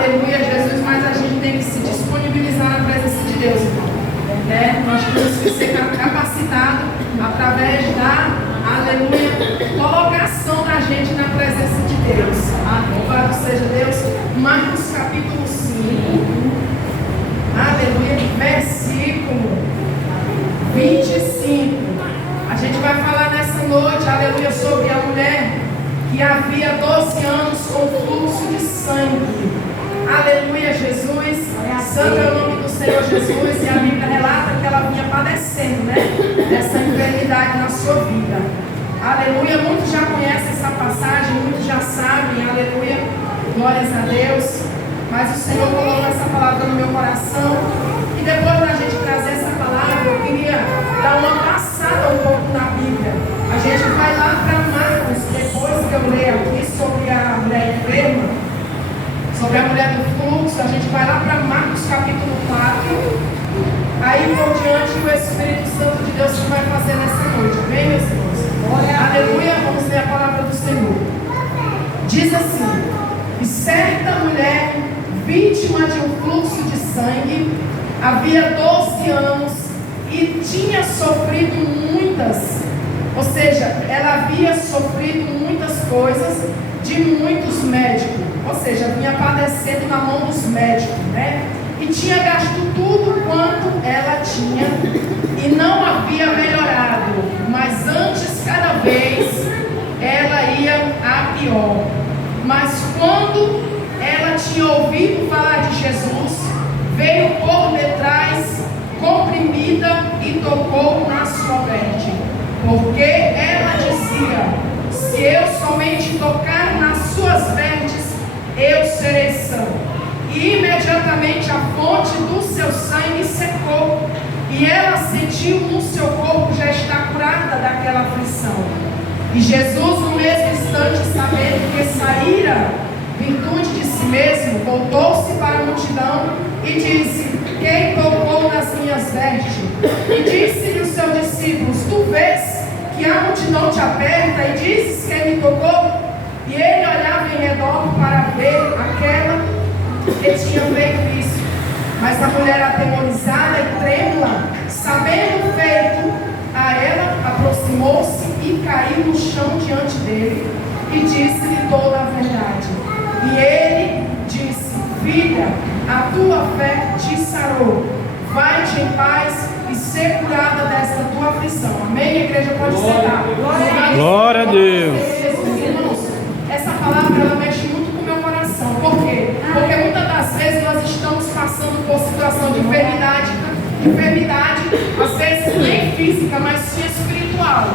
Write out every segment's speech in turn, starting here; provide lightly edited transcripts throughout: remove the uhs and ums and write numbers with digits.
Aleluia, Jesus, mas a gente tem que se disponibilizar na presença de Deus, irmão. Né? Nós temos que ser capacitados através da, aleluia, colocação da gente na presença de Deus. Louvado seja Deus. Marcos capítulo 5, aleluia, versículo 25. A gente vai falar nessa noite, aleluia, sobre a mulher que havia 12 anos com fluxo de sangue. Aleluia, Jesus. Santo é o nome do Senhor Jesus. E a Bíblia relata que ela vinha padecendo, né? Essa enfermidade na sua vida. Aleluia. Muitos já conhecem essa passagem, muitos já sabem. Aleluia. Glórias a Deus. Mas o Senhor colocou essa palavra no meu coração. E depois da gente trazer essa palavra, eu queria dar uma passada um pouco na Bíblia. A gente vai lá para Marcos, depois que eu ler aqui sobre a mulher enferma, sobre a mulher do fluxo, a gente vai lá para Marcos capítulo 4. Aí por diante o Espírito Santo de Deus que vai fazer nessa noite. Amém, meus irmãos? Aleluia, vamos ler a palavra do Senhor. Diz assim: e certa mulher, vítima de um fluxo de sangue, havia 12 anos e tinha sofrido muitas, ou seja, ela havia sofrido muitas coisas de muitos médicos, ou seja, vinha padecendo na mão dos médicos, né? E tinha gasto tudo quanto ela tinha e não havia melhorado, mas antes cada vez ela ia a pior. Mas quando ela tinha ouvido falar de Jesus, veio por detrás, comprimida, e tocou na sua veste, porque ela dizia: se eu somente tocar nas suas vestes, eu serei sã. E imediatamente a fonte do seu sangue secou, e ela sentiu no seu corpo já estar curada daquela aflição. E Jesus, no mesmo instante, sabendo que saíra virtude de si mesmo, voltou-se para a multidão e disse: quem tocou nas minhas vestes? E disse-lhe os seus discípulos: tu vês que a multidão te aperta e dizes: quem me tocou? E ele olhava em redor para ver aquela que tinha feito isso. Mas a mulher, atemorizada e trêmula, sabendo o feito a ela, aproximou-se e caiu no chão diante dele e disse-lhe toda a verdade. E ele disse: filha, a tua fé te sarou, vai-te em paz e ser curada desta tua aflição. Amém? A igreja pode sentar. Glória a Deus. Irmãos, essa palavra ela mexe muito com o meu coração. Por quê? Porque muitas das vezes nós estamos passando por situação de enfermidade, às vezes nem física, mas sim espiritual.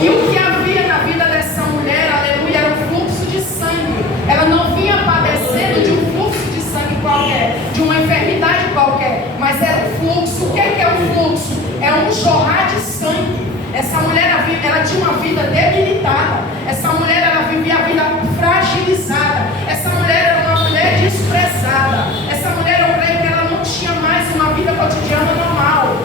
E o que havia na vida dessa mulher, aleluia, era um fluxo de sangue. Ela não vinha padecendo de um fluxo de sangue qualquer, de uma enfermidade qualquer, mas era um fluxo. O que é um fluxo? É um jorrar de sangue. Essa mulher, ela tinha uma vida debilitada. Essa mulher, ela vivia a vida fragilizada. Essa mulher era uma mulher desprezada. Essa mulher, eu creio que ela não tinha mais uma vida cotidiana normal.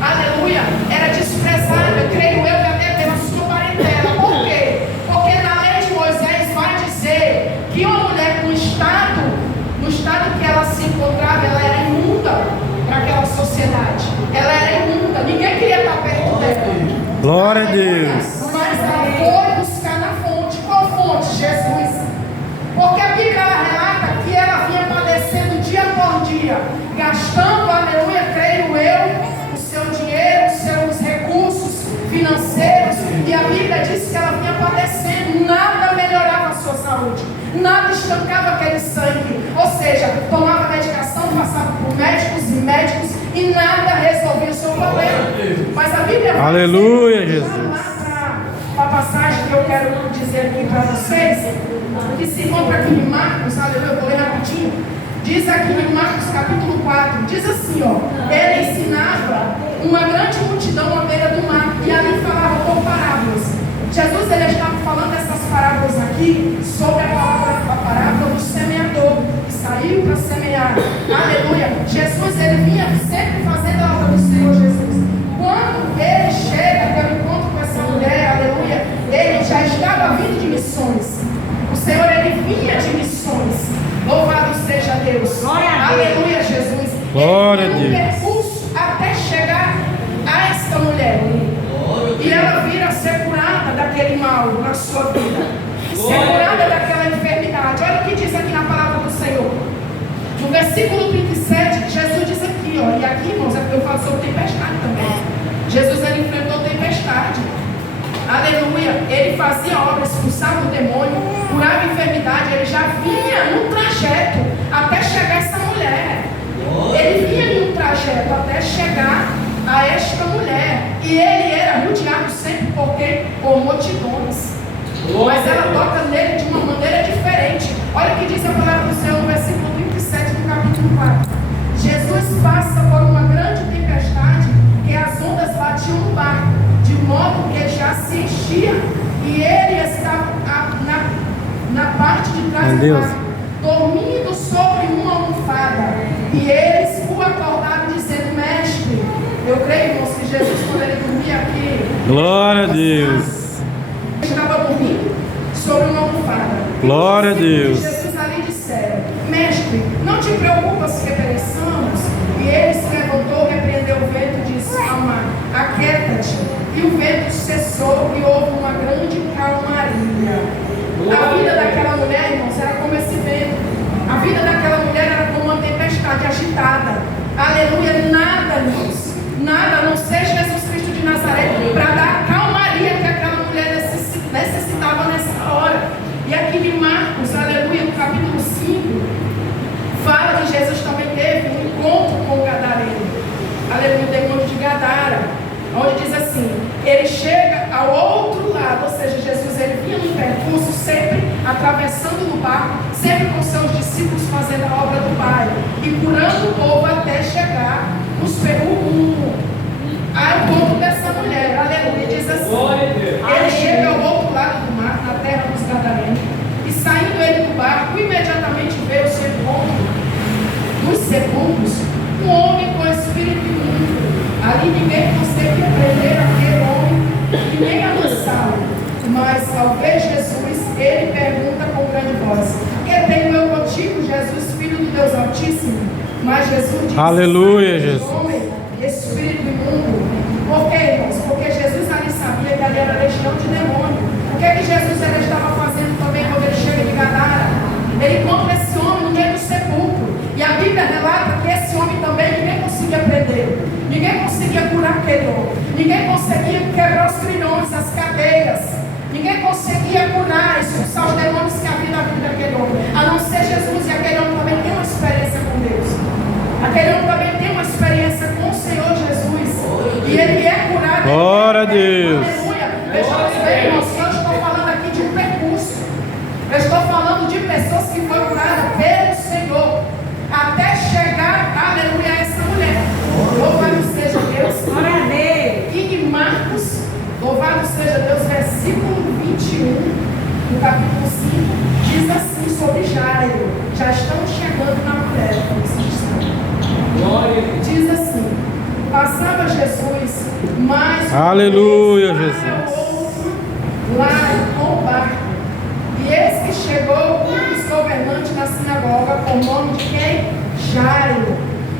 Aleluia. Era desprezada, eu creio eu, que até pela sua parentela. Por quê? Porque na lei de Moisés vai dizer que uma mulher no estado que ela se encontrava, ela era imunda para aquela sociedade. Ela era imunda, ninguém queria estar perto dela. Glória a Deus. Mas ela foi buscar na fonte. Qual fonte? Jesus. Porque a Bíblia ela relata que ela vinha padecendo dia por dia, gastando, aleluia, creio eu, o seu dinheiro, os seus recursos financeiros. E a Bíblia diz que ela vinha padecendo, nada melhorava a sua saúde, nada estancava aquele sangue. Ou seja, tomava medicação, passava por médicos e médicos, e nada resolvia o seu problema. Mas a Bíblia vai Aleluia, dizer, Jesus. para a passagem que eu quero dizer aqui para vocês, que se encontra aqui em Marcos, aleluia, eu vou ler rapidinho. Diz aqui em Marcos capítulo 4, diz assim, ó: ele ensinava uma grande multidão à beira do mar, e ali falava por parábolas. Jesus ele estava falando essas parábolas aqui sobre a parábola do semeador que saiu para semear. Aleluia. Jesus ele vinha sempre fazendo a obra do Senhor Jesus. Quando ele chega para o encontro com essa mulher, aleluia, ele já estava vindo de missões. O Senhor ele vinha de missões. Louvado seja Deus. Glória a ele Deus. percurso até chegar a esta mulher. E ela vira a ser curada daquele mal na sua vida, ser curada daquela enfermidade. Olha o que diz aqui na palavra do Senhor. No versículo 37, Jesus diz aqui, ó, e aqui, irmãos, é porque eu falo sobre tempestade também. Jesus, ele enfrentou tempestade. Aleluia. Ele fazia obras, expulsava o demônio, curava a enfermidade. Ele já vinha num trajeto até chegar a essa mulher. Ele vinha em um trajeto até chegar a esta mulher. E ele era rodeado sempre por multidões. Mas ela toca nele de uma maneira diferente. Olha o que diz a palavra do Senhor no versículo 37 do capítulo 4. Jesus passa por uma grande tempestade e as ondas batiam no barco, de modo que já se enchia, e ele estava na parte de trás do barco, dormindo sobre uma almofada. E eles o acordaram dizendo: Mestre, eu creio, irmãos, que Jesus, quando ele dormia aqui, Glória a Deus. estava dormindo sobre uma almofada. Glória a Deus. Jesus ali disseram: Mestre, não te preocupas que pereçamos? E ele se levantou, repreendeu o vento e disse: Alma, aquieta-te. E o vento cessou e houve uma grande calmaria. A vida daquela mulher, irmãos, era como esse vento. A vida daquela mulher era como uma tempestade agitada. Aleluia, nada, irmãos, nada a não ser Jesus Cristo de Nazaré para dar a calmaria que aquela mulher necessitava nessa hora. E aqui em Marcos, aleluia, no capítulo 5, fala que Jesus também teve um encontro com o gadareno. Aleluia, o demônio de Gadara, onde diz assim: ele chega ao outro lado, ou seja, Jesus ele vinha no percurso, sempre atravessando no barco, sempre com seus discípulos fazendo a obra do Pai e curando o povo até chegar ao encontro dessa mulher. Aleluia, diz assim: ele chega ao outro lado do mar, na terra dos Gadarenos, e saindo ele do barco, imediatamente veio ao seu encontro dos sepulcros um homem com espírito imundo. Ali ninguém conseguia prender aquele homem e nem amansá-lo. Mas ao ver Jesus, ele pergunta com grande voz: que tenho eu contigo, Jesus, filho do Deus Altíssimo? Mas Jesus disse: aleluia, Jesus. Homem, espírito imundo. Por quê, irmãos? Porque Jesus ali sabia que ali era legião de demônio. O que é que Jesus ele estava fazendo também quando ele chega de Gadara? Ele encontra esse homem no meio do sepulcro. E a Bíblia relata que esse homem também ninguém conseguia prender. Ninguém conseguia curar aquele homem. Ninguém conseguia quebrar os grilhões, as cadeias. Ninguém conseguia curar, expulsar os demônios que havia na vida daquele homem. A não ser Jesus. E aquele homem também tem uma experiência com Deus. Aquele homem também tem uma experiência com o Senhor Jesus. E ele é curado. Glória a Deus. Aleluia. Veja bem, irmãos, eu estou falando aqui de um percurso. Eu estou falando de pessoas que foram curadas pelo Senhor até chegar, aleluia, a essa mulher. Louvado seja Deus. Glória a Deus. E em Marcos, louvado seja Deus, versículo 21, no capítulo 5, diz assim sobre Jairo. Já estamos chegando na mulher, como vocês sabem. Diz assim: passava Jesus, mas aleluia, para Jesus. o outro lado com o barco. E eis que chegou um dos governantes da sinagoga, com o nome de quem? Jairo.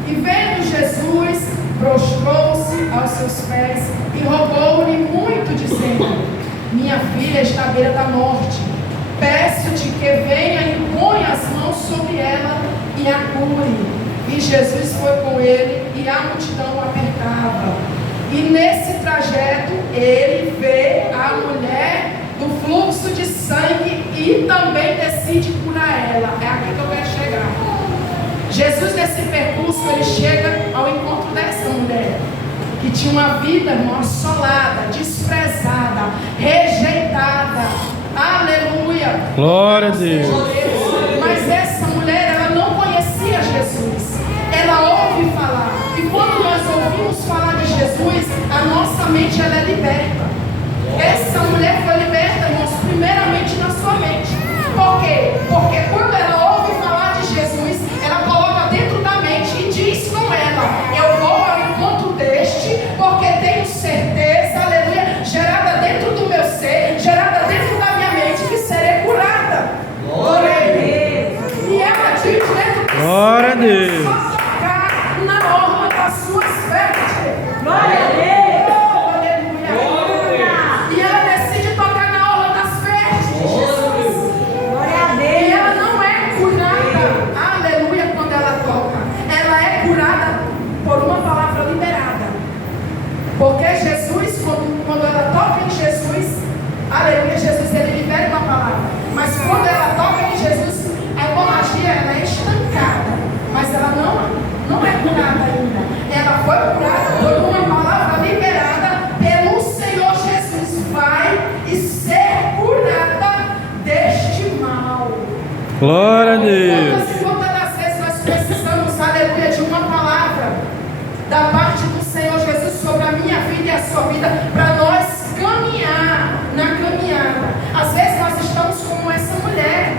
E vendo Jesus, prostrou-se aos seus pés e rogou-lhe muito, dizendo: minha filha está à beira da morte. Peço-te que venha e ponha as mãos sobre ela e a cure. E Jesus foi com ele e a multidão o apertava. E nesse trajeto ele vê a mulher do fluxo de sangue e também decide curar ela. É aqui que eu quero chegar. Jesus, nesse percurso, ele chega ao encontro dessa mulher que tinha uma vida, irmão, assolada, desprezada, rejeitada. Aleluia. Glória a Deus. Mas essa mulher, ela não conhecia Jesus. Ela ouve falar. E quando nós ouvimos falar de Jesus, a nossa mente ela é liberta. Essa mulher foi liberta, irmãos, primeiramente na sua mente. Por quê? Porque quando ela ouve falar de Jesus, ela coloca dentro da mente e diz com ela: eu vou ao encontro deste, porque tenho certeza, aleluia, gerada dentro do meu ser, gerada dentro da minha mente, que serei curada. Glória a Deus. E ela diz dentro do glória a Deus. só tocar na aleluia, Jesus, ele libera uma palavra. Mas quando ela toca em Jesus, a hemorragia ela é estancada, mas ela não é curada ainda. Ela foi curada por uma palavra liberada pelo Senhor Jesus. Vai e ser curada deste mal. Glória a Deus. Quantas das vezes nós precisamos, aleluia, de uma palavra da parte do Senhor Jesus sobre a minha vida e a sua vida, para nós caminhar na caminhada. Às vezes nós estamos como essa mulher.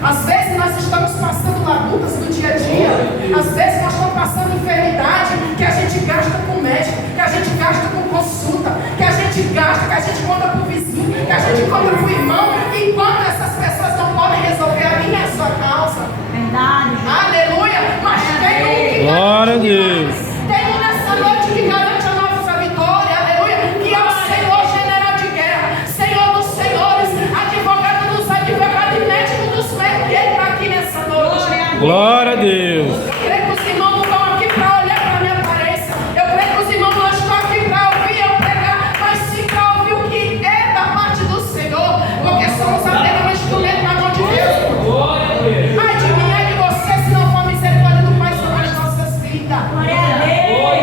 Às vezes nós estamos passando labutas do dia a dia. Às vezes nós estamos passando enfermidade que a gente gasta com médico, que a gente gasta com consulta, que a gente gasta, que a gente conta para o vizinho, que a gente conta para o irmão, enquanto essas pessoas não podem resolver a minha e a sua causa. Verdade. Aleluia. Mas tem um que Glória a Deus. Tem um nessa noite que garante a nossa vitória. Aleluia. Que é o Senhor general de guerra, Senhor dos senhores, advogado dos advogados e médico dos médicos. E ele está aqui nessa noite. Glória a Deus. Eu creio que os irmãos não estão aqui para olhar para a minha aparência. Eu creio que os irmãos não estão aqui para ouvir eu pregar, mas sim para ouvir o que é da parte do Senhor, porque somos apenas um instrumento na mão de Deus. Ai de mim, ai de você, se não for a misericórdia do Pai sobre as nossas vidas.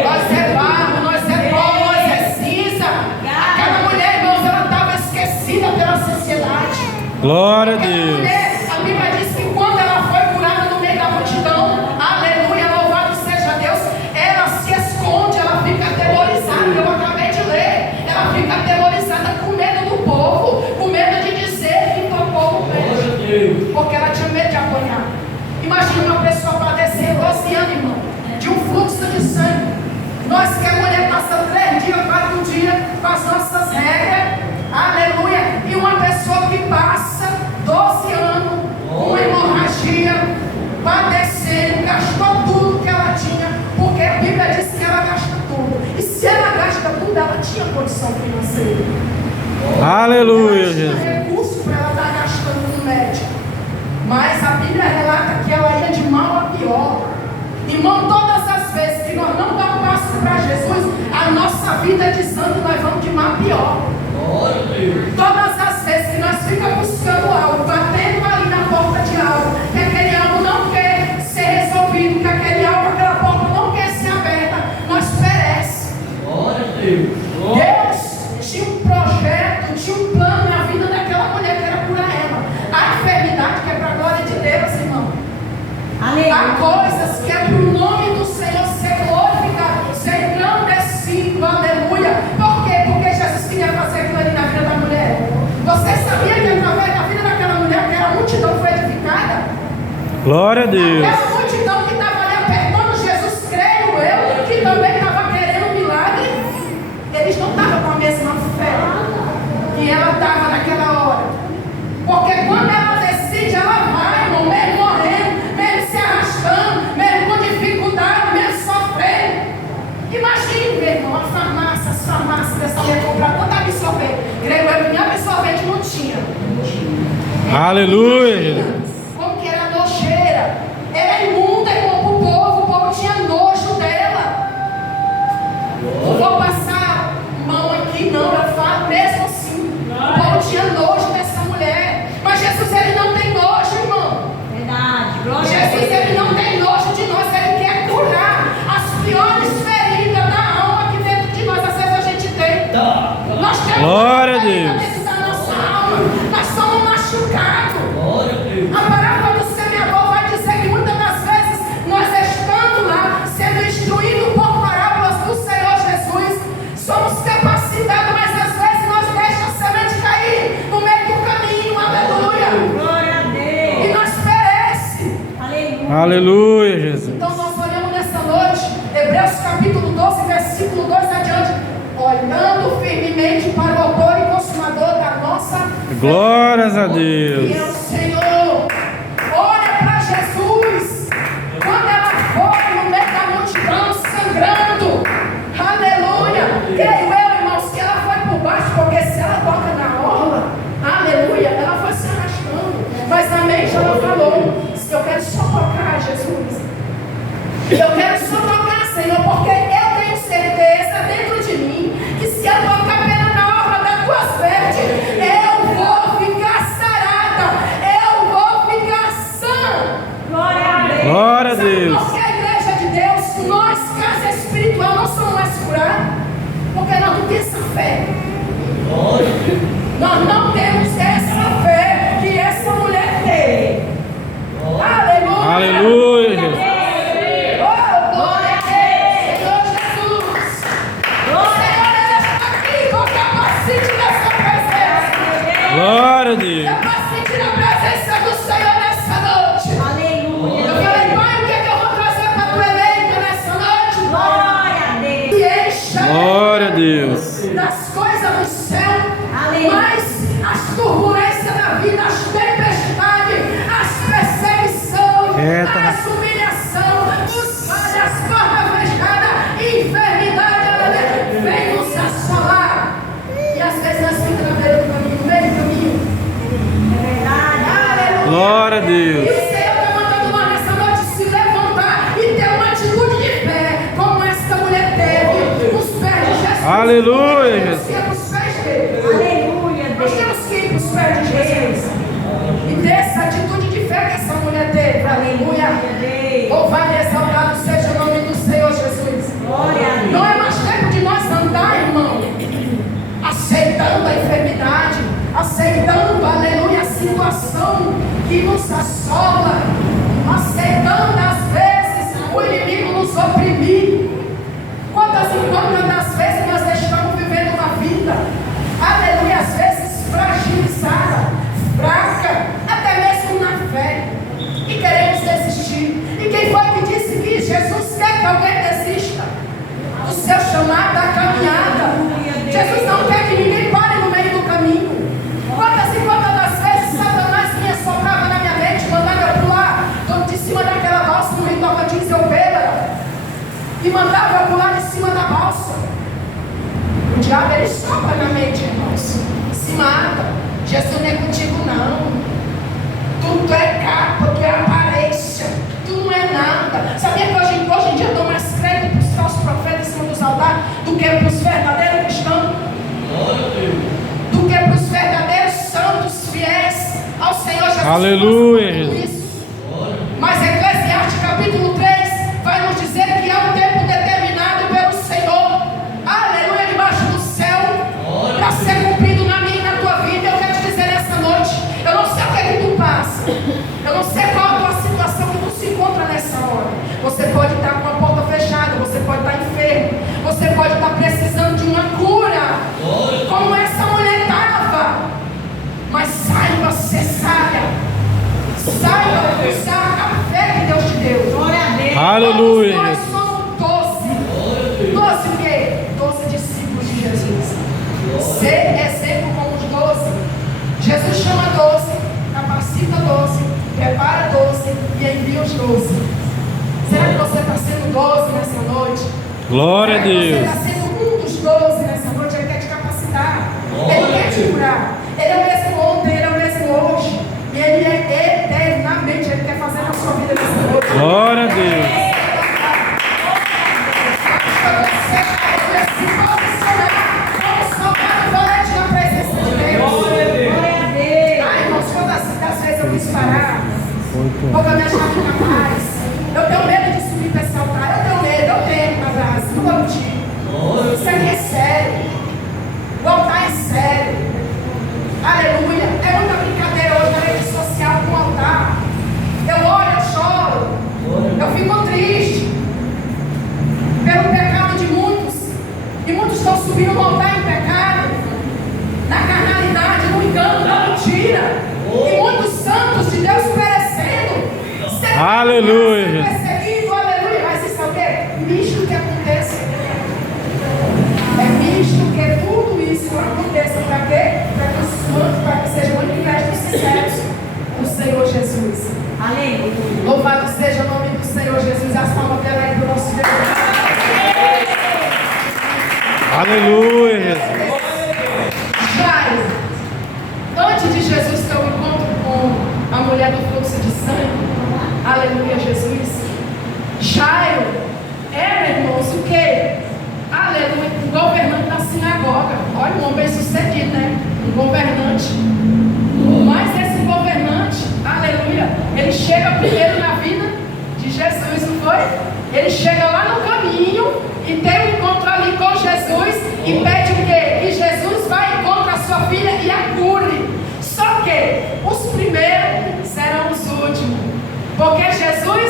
Nós é barro, nós é pó, nós é cinza. Aquela mulher, irmãos, ela estava esquecida pela sociedade. Glória a Aquela Deus. mulher, a Bíblia diz que quando ela foi curada no meio da multidão, aleluia, louvado seja Deus, ela se esconde, ela fica atemorizada. Eu acabei de ler, ela fica atemorizada com medo do povo, com medo de dizer que tocou o pé, porque ela tinha medo de apanhar. Imagina uma pessoa padecer 12 anos, irmão, de um fluxo de sangue. Nós que a mulher passa 3 dias, 4 dias com as nossas regras, aleluia, e uma pessoa que passa 12 anos, uma hemorragia, padecendo, gastou tudo que ela tinha, porque a Bíblia diz que ela gasta tudo. E se ela gasta tudo, ela tinha condição financeira. Aleluia, Ela tinha Jesus. recurso para ela estar gastando no médico. Mas a Bíblia relata que ela ia de mal a pior. Irmão, todas as vezes que nós não damos passo para Jesus, a nossa vida de santo nós vamos de mal a pior. Todas as vezes que nós ficamos buscando algo, batendo ali na porta de algo, que aquele algo não quer ser resolvido, que aquele algo, aquela porta não quer ser aberta, nós perecemos. Deus tinha um projeto, tinha um plano na vida daquela mulher que era curar ela. A enfermidade que é para a glória de Deus, irmão. Há coisas que é para o nome do Senhor ser glorificado, ser engrandecido, aleluia. Por quê? Porque Jesus queria fazer aquilo ali na vida da mulher. Você sabia que através da vida daquela mulher, aquela multidão foi edificada? Glória a Deus. Aquela multidão que estava ali apertando Jesus, creio eu, que também estava querendo um milagre, eles não estavam com a mesma fé que ela estava naquela hora. Porque quando ela decide, ela vai, irmão, mesmo morrendo, mesmo se arrastando, mesmo com dificuldade, mesmo sofrendo. Imagine, meu irmão, as farmácias dessa mulher comprar tanto absorvente. Creio eu que nem absorvente não tinha. Aleluia. Como que era nojeira. Era imunda, irmão, para o povo tinha nojo dela. Não vou passar mão aqui, não, eu falo mesmo assim. O povo tinha nojo dessa mulher. Mas Jesus, ele não tem nojo, irmão. Verdade. Jesus, ele não tem nojo de nós, ele quer curar as piores feridas da alma que dentro de nós, às vezes a gente tem. Nós temos Glória a ferida Deus. dentro da nossa alma, nós somos machucados. A parábola do semeador vai dizer que muitas das vezes nós estando lá, sendo instruídos por parábolas do Senhor Jesus, somos capacitados, mas às vezes nós deixamos a semente cair no meio do caminho, aleluia. Glória a Deus. E nós perecemos. Aleluia. Aleluia, Jesus. Então nós olhamos nessa noite, Hebreus capítulo 12, versículo 2 adiante, olhando firmemente para o autor e consumador da nossa fé, Glórias a que Deus. é o Senhor. Olha para Jesus, quando ela foi no meio da multidão sangrando, aleluia. Creio eu, irmãos, que ela foi por baixo, porque se ela toca na orla, aleluia, ela foi se arrastando. Mas na mente ela falou: eu quero só tocar, Jesus. Eu quero só tocar, Senhor, porque eu tenho certeza dentro de mim que se eu tocar apenas na orla das tuas vestes, Aleluia, Jesus. Oh, glória a Deus, Senhor Jesus. O Senhor, Ele está aqui, com capacite nessa presença. Glória a Deus. Capacite na presença do Senhor nessa noite. Aleluia. Eu falei, Pai, o que é que eu vou trazer para tua eleita nessa noite? Glória a Deus. E encha Glória a Deus. das coisas do céu, Aleluia. mas as turbulências da vida, as tempestades, as perseguições, Quieta. as humilhações, os falhas, as portas fechadas, enfermidade, aleluia, vem nos assolar. E às vezes nós ficamos na beira do caminho, no meio do caminho. É verdade. Aleluia. Glória a E Deus. o Senhor está mandando nós nessa noite se levantar e ter uma atitude de fé, como esta mulher teve, os pés de Jesus. Aleluia, Jesus. Nós temos os pés dele. Aleluia, Nós Deus. temos que ir para os pés de Jesus. E ter essa atitude de fé que essa mulher teve. Aleluia. Deus. Louvado e exaltado seja o nome do Senhor Jesus. Glória a Deus. Não é mais tempo de nós andar, irmão, aceitando a enfermidade, aceitando, aleluia, a situação que nos assola, aceitando às vezes o inimigo nos oprimir. Quantas e quantas das vezes nós estamos vivendo uma vida, aleluia, às vezes fragilizada, fraca, até mesmo na fé, e queremos desistir. E quem foi que disse que Jesus quer que alguém desista do seu chamado, da caminhada? Jesus não quer que ninguém pare no meio do caminho. Quantas e quantas das vezes Satanás vinha, soprava na minha mente, mandava eu pular de cima daquela balsa no rio Tocantins, eu bêbada, e mandava eu pular de cima da balsa. O diabo, ele sopra na mente, irmãos, se mata. Jesus não é contigo, não. Tu é capa, tu é aparência, tu não é nada. Sabia que hoje em dia eu dou mais crédito para os falsos profetas em cima dos altares do que para os verdadeiros cristãos? Do que para os verdadeiros santos fiéis ao Senhor Jesus. Aleluia, Tudo Jesus. isso. Mas Eclesiastes capítulo 3 vai nos dizer que é um tempo determinado pelo Senhor, aleluia, debaixo do céu, para ser cumprido na minha e na tua vida. Eu quero te dizer nessa noite, eu não sei o que é que tu passa, eu não sei qual a tua situação que tu se encontra nessa hora. Você pode estar com a porta fechada, você pode estar enfermo, você pode estar precisando de uma cura, como essa mulher estava. Mas saiba ser sábia, saiba usar a fé que Deus te deu. Glória a Deus. Aleluia. Todos nós somos 12. 12 o quê? 12 discípulos de Jesus. Ser exemplo como os 12. Jesus chama 12, capacita 12, prepara 12 e envia os 12. Será que você está sendo 12 nessa noite? Glória a Será que você Deus. está sendo um dos 12 nessa noite? Ele quer te capacitar. Ele quer te curar. Ele é o mesmo ontem, ele é o mesmo hoje. E ele é eternamente. Ele quer fazer na sua vida nessa noite. Glória a Deus. Você vai se posicionar como soldado valente na presença de Deus. Glória a Deus. Ai, irmãos, quantas das vezes eu quis parar, porque eu me achava incapaz. Eu tenho medo de subir para esse altar. Eu tenho medo, eu tenho na brasa. Não vou mentir. Isso aqui é sério. O altar é sério. Aleluia. É muita brincadeira hoje na rede social com o altar. Eu olho, eu choro. Eu fico triste pelo pecado de muitos. E muitos estão subindo no altar em pecado, na carnalidade, no engano, na mentira. E muitos santos de Deus perecendo. Sendo Aleluia. sendo perseguido, aleluia. Mas isso é o quê? Misto que acontece. É misto que tudo isso aconteça. Para quê? Para que sejam manifestos os sinceros do Senhor Jesus. Aleluia. Louvado seja o nome do Senhor Jesus. As palmas dela aí do nosso Deus. Aleluia, Jesus. Jairo, antes de Jesus ter um encontro com a mulher do fluxo de sangue, aleluia, Jesus. Jairo era, irmãos, o quê? Aleluia, um governante da sinagoga. Olha, um homem bem sucedido, né? Um governante. Mas esse governante, aleluia, ele chega primeiro na vida de Jesus, não foi? Ele chega lá no caminho e tem um encontro ali com Jesus e pede o quê? Que Jesus vá e encontre a sua filha e a cure. Só que os primeiros serão os últimos. Porque Jesus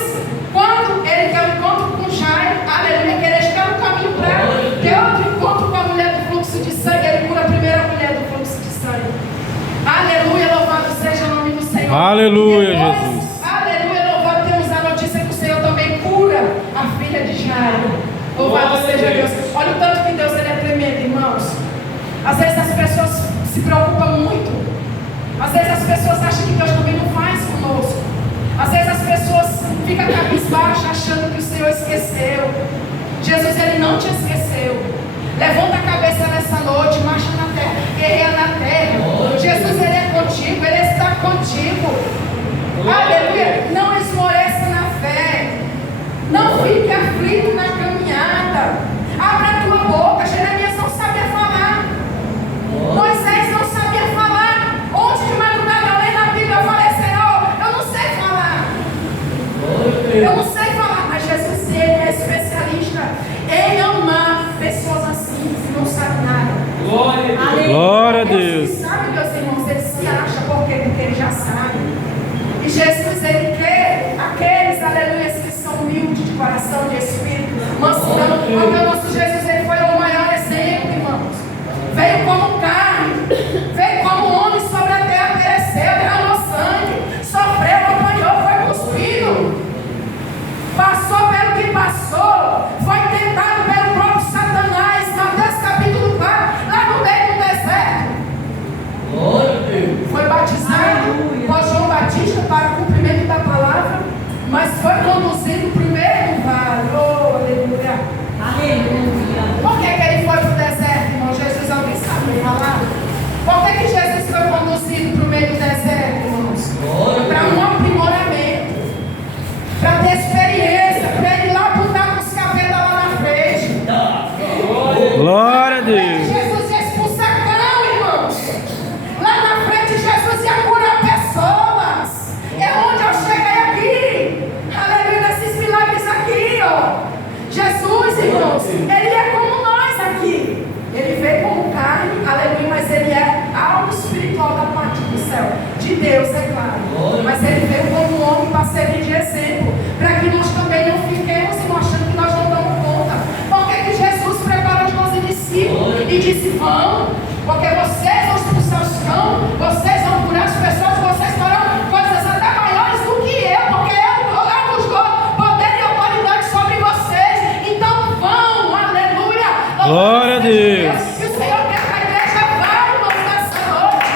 Aleluia, E depois, Jesus. aleluia, louvado, temos a notícia que o Senhor também cura a filha de Jairo. Louvado seja Deus. Olha o tanto que Deus ele é tremendo, irmãos. Às vezes as pessoas se preocupam muito. Às vezes as pessoas acham que Deus também não faz conosco. Às vezes as pessoas ficam cabisbaixas achando que o Senhor esqueceu. Jesus ele não te esqueceu. Levanta a cabeça nessa noite, marcha na terra, guerreia na terra. Jesus ele é contigo, ele está contigo. Aleluia. Não esmoreça na fé. Não fique aflito na caminhada. Abra a tua boca. Jeremias não sabia falar. Moisés não sabia falar. Ontem de madrugada lendo a Bíblia eu falei, Senhor, eu não sei falar. Eu não sei falar, mas Jesus ele é especialista em amar pessoas assim, que não sabem nada. Glória a Deus. Ele sabe, meus irmãos, ele se acha porque ele já sabe. E Jesus ele quer aqueles, aleluia, que são humildes de coração, de espírito, mansidão. Porque o nosso Jesus ele foi o maior exemplo, irmãos. Veio como carne, veio como homem sobre a terra, pereceu, derramou sangue, sofreu, apanhou, foi cuspido, passou pelo que passou, foi tentado pelo próprio Satanás, Mateus capítulo 4, lá no meio do deserto. Foi batizado por João Batista para o cumprimento da palavra, mas foi conduzido primeiro no vale. Oh, aleluia. Aleluia. Por que ele foi para o deserto, irmão? Jesus, alguém sabe falar? Por que Jesus foi conduzido para o meio do deserto, irmãos? Para um aprimoramento, para ter experiência, para ele lá botar com os cabelos lá na frente. Glória a Deus. Jesus ia expulsar cão, irmãos. Lá na frente, Jesus ia curar pessoas. É onde eu cheguei aqui. Aleluia, nesses milagres aqui, ó. Jesus, irmãos, ele é como nós aqui. Ele veio como carne, aleluia, mas ele é algo espiritual da parte do céu. De Deus, é claro. Mas ele veio como um homem para servir de exemplo. Para que nós também não fiquemos achando que nós não damos conta. Por que que Jesus preparou os 12 discípulos e disse: vão, porque vocês vão expulsar os cães, vocês vão curar as pessoas, vocês farão coisas até maiores do que eu, porque eu vos dou poder e autoridade sobre vocês. Então vão, aleluia. Glória a Deus. E o Senhor quer que a igreja vá, irmãos, nessa noite.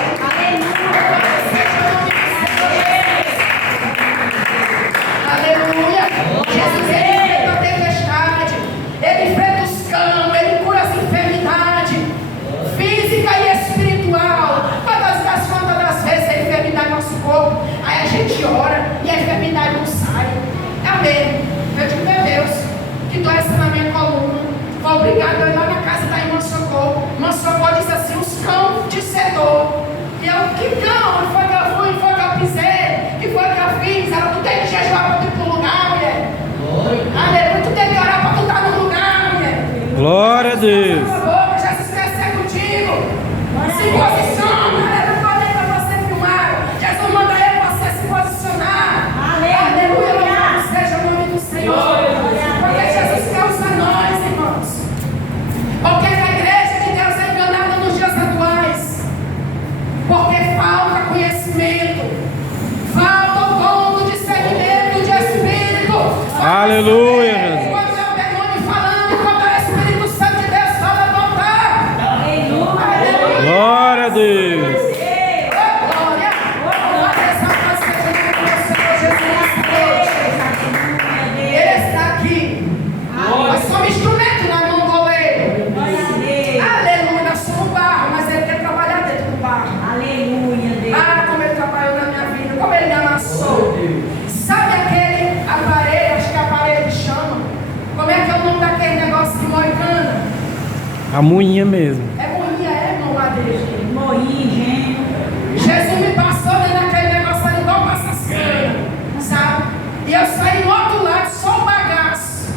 Aleluia. Jesus, ele enfrenta a tempestade, ele enfrenta os cães, ele cura as enfermidades física e espiritual. Quantas das vezes a enfermidade no nosso corpo, aí a gente ora e a enfermidade não sai. Amém. Eu digo, meu Deus, que doença na minha coluna. Foi obrigado a ir lá na casa da irmã Socorro. Irmã Socorro disse assim: os cães de setor. E eu, que cão? Foi que eu fui, foi que eu pisei, que foi que eu fiz? Ela, tu tem que jejuar para tu ir pro lugar, mulher. Aleluia, tu tem que orar para tu estar no lugar, mulher. Glória a Deus. Jesus quer ser contigo. Se posiciona. Aleluia, falei para você filmar. Jesus manda ele você se posicionar. Aleluia, louvado seja o nome do Senhor. Porque Jesus quer usar nós, irmãos. Porque a igreja de Deus é enganada nos dias atuais. Porque falta conhecimento, falta o dom do discernimento de espírito. Aleluia, Jesus. Quando é o demônio falando, quando é o Espírito Santo de Deus fala, voltar. Aleluia. Glória a Deus. Glória. Louvado seja o Senhor Jesus. Ele está aqui. Nós somos instrumento na mão do oleiro. Aleluia. Nós somos barro, mas ele quer trabalhar dentro do barro. Ah, como ele trabalhou na minha vida, como ele me amassou. Sabe aquele aparelho, acho que é aparelho que chama? Como é que é o nome daquele negócio de moicana? A moinha mesmo. É moinha, é, irmão Madeira? Moinho, Jesus me passou dentro daquele negócio ali, igual passa as canas, sabe? E eu saí do outro lado, só um bagaço.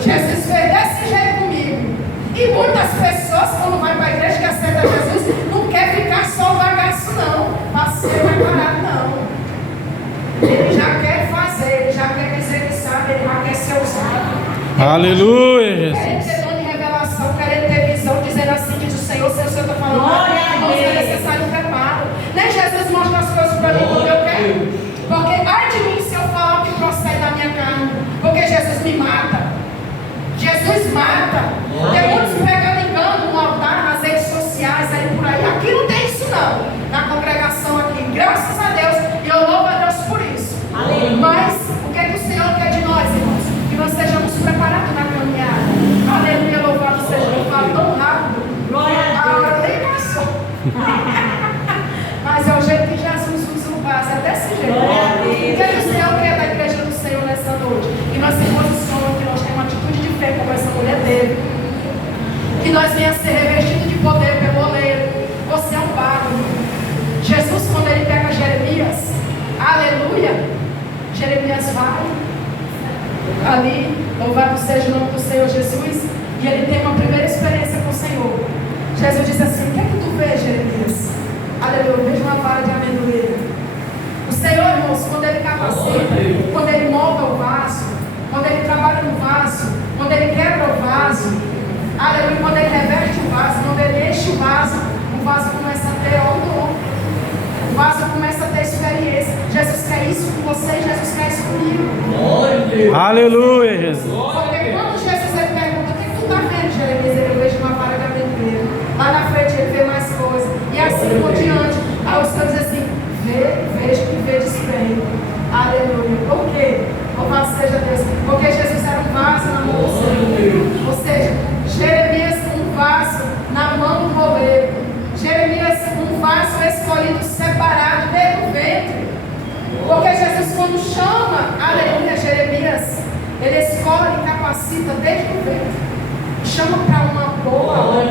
Jesus fez desse jeito comigo. E muitas pessoas, quando vai para a igreja que aceita Jesus, não quer ficar só o bagaço, não. Para ser preparado, não. Ele já quer fazer, ele já quer dizer que sabe, ele já quer ser usado. Aleluia, Querendo Jesus. ter dom de revelação, querendo ter visão, dizendo assim, diz o Senhor, se o Senhor está falando, Glória a não é Deus. necessário um preparo. Nem Jesus mostra as coisas para mim quando eu quero. Mas é o jeito que Jesus usa o vaso, é desse jeito. O que o Senhor quer da igreja do Senhor nessa noite? Que nós se posicionemos, que nós tenhamos uma atitude de fé como essa mulher teve. Que nós venhamos ser revestidos de poder pelo oleiro. Você é um vaso. Jesus, quando ele pega Jeremias, aleluia, Jeremias vai ali, louvado seja o nome do Senhor Jesus, e ele tem uma primeira experiência com o Senhor. Jesus diz assim: o que é que tu vês, Jeremias? Aleluia, eu vejo uma vara de amendoeira. O Senhor, irmãos, quando ele capacita, quando ele molda o vaso, quando ele trabalha no vaso, quando ele quebra o vaso, aleluia, quando ele reverte o vaso, quando ele enche o vaso começa a ter odor, o vaso começa a ter experiência. Jesus quer isso com você, Jesus quer isso comigo. Aleluia, Jesus. Porque quando Jesus ele pergunta: o que tu está vendo, Jeremias? Ele: eu vejo uma vara de amendoeira. Lá na frente ele vê mais coisas. E assim por diante. Aí o Senhor diz assim: veja que vedes bem. Aleluia. Por quê? Louvado seja Deus. Porque Jesus era um vaso na mão do Senhor. Ou seja, Jeremias um vaso na mão do oleiro. Jeremias um vaso escolhido, separado desde o ventre. Porque Jesus, quando chama, aleluia, Jeremias, ele escolhe e capacita desde o ventre. Chama para uma boa obra.